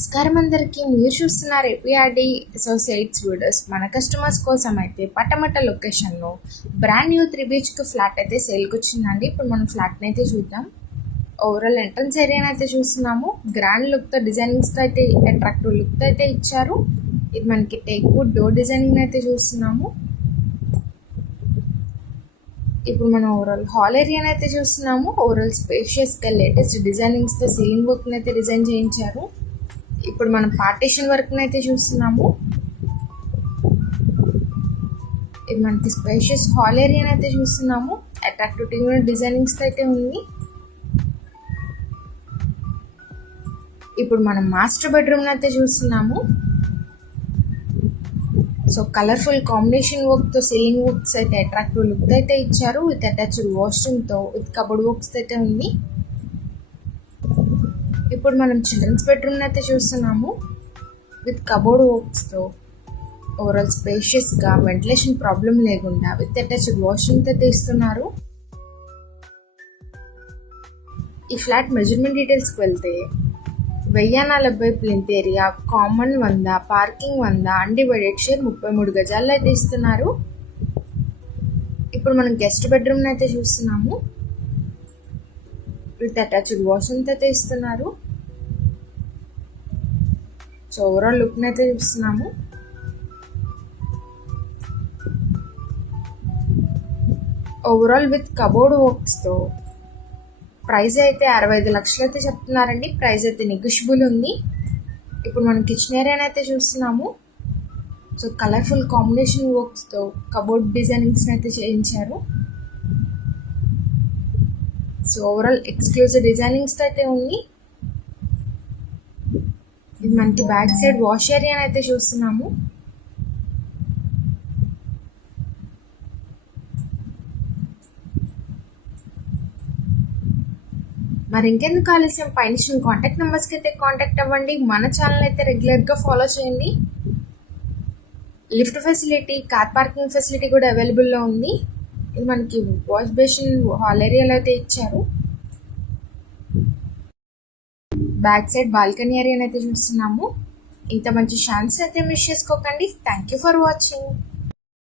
నమస్కారం అందరికీ. మీరు చూస్తున్నారు ఏపీఆర్డి అసోసియేట్స్ వీడియోస్. మన కస్టమర్స్ కోసం అయితే పట్టమట్ట లొకేషన్లో బ్రాండ్ న్యూ 3 BHK ఫ్లాట్ అయితే సేల్కి వచ్చిందండి. ఇప్పుడు మనం ఫ్లాట్ని అయితే చూద్దాం. ఓవరాల్ ఎంట్రన్స్ ఏరియాని అయితే చూస్తున్నాము. గ్రాండ్ లుక్తో డిజైనింగ్స్తో అయితే అట్రాక్టివ్ లుక్తో అయితే ఇచ్చారు. ఇది మనకి టేక్ వుడ్ డోర్ డిజైనింగ్ అయితే చూస్తున్నాము. ఇప్పుడు మనం ఓవరాల్ హాల్ ఏరియాని అయితే చూస్తున్నాము. ఓవరాల్ స్పేషియస్గా లేటెస్ట్ డిజైనింగ్స్తో సీలింగ్ వర్క్ని అయితే డిజైన్ చేయించారు. ఇప్పుడు మనం పార్టీషన్ వర్క్ని అయితే చూస్తున్నాము. ఇది మనకి స్పేషియస్ హాల్ ఏరియాని అయితే చూస్తున్నాము. అట్రాక్టివ్ డిజైనింగ్స్తో అయితే ఉంది. ఇప్పుడు మనం మాస్టర్ బెడ్రూమ్ని అయితే చూస్తున్నాము. సో కలర్ఫుల్ కాంబినేషన్ వర్క్తో సీలింగ్ వర్క్స్ అయితే అట్రాక్టివ్ లుక్ అయితే ఇచ్చారు. విత్ అటాచ్డ్ వాష్రూమ్తో విత్ కబోర్డ్ వర్క్స్ అయితే ఉంది. ఇప్పుడు మనం చిల్డ్రన్స్ బెడ్రూమ్ని అయితే చూస్తున్నాము. విత్ కబోర్డ్ వర్క్స్తో ఓవరాల్ స్పేషియస్గా వెంటిలేషన్ ప్రాబ్లం లేకుండా విత్ అటాచ్డ్ వాష్రూమ్తో అయితే ఇస్తున్నారు. ఈ ఫ్లాట్ మెజర్మెంట్ డీటెయిల్స్కి వెళ్తే 1040 plinth area, common 100, parking 100, undivided share 33 గజాల్లో అయితే ఇస్తున్నారు. ఇప్పుడు మనం గెస్ట్ బెడ్రూమ్ని అయితే చూస్తున్నాము. విత్ అటాచ్డ్ వాష్రూమ్తో అయితే ఇస్తున్నారు. సో ఓవరాల్ లుక్ని అయితే చూస్తున్నాము. ఓవరాల్ విత్ కబోర్డ్ వర్క్స్తో ప్రైస్ అయితే 65 లక్షలు అయితే చెప్తున్నారండి. ప్రైస్ అయితే నెగోషియబుల్ ఉంది. ఇప్పుడు మనం కిచెన్ ఏరియాని అయితే చూస్తున్నాము. సో కలర్ఫుల్ కాంబినేషన్ వర్క్స్తో కబోర్డ్ డిజైనింగ్స్ని అయితే చేయించారు. సో ఓవరాల్ ఎక్స్క్లూజివ్ డిజైనింగ్స్తో అయితే ఉంది. ఇది మనకి బ్యాక్ సైడ్ వాష్ ఏరియాని అయితే చూస్తున్నాము. మరి ఇంకెందుకు ఆలస్యం, పైన కాంటాక్ట్ నెంబర్స్కి అయితే కాంటాక్ట్ అవ్వండి. మన ఛానల్ అయితే రెగ్యులర్గా ఫాలో చేయండి. Lift facility, car parking facility కూడా అవైలబుల్లో ఉంది. ఇది మనకి వాష్ బేసిన్ హాల్ ఏరియాలో అయితే ఇచ్చారు. బ్యాక్ సైడ్ బాల్కనీ ఏరియాని అయితే చూస్తున్నాము. ఇంత మంచి ఛాన్స్ అయితే మిస్ చేసుకోకండి. Thank you for watching.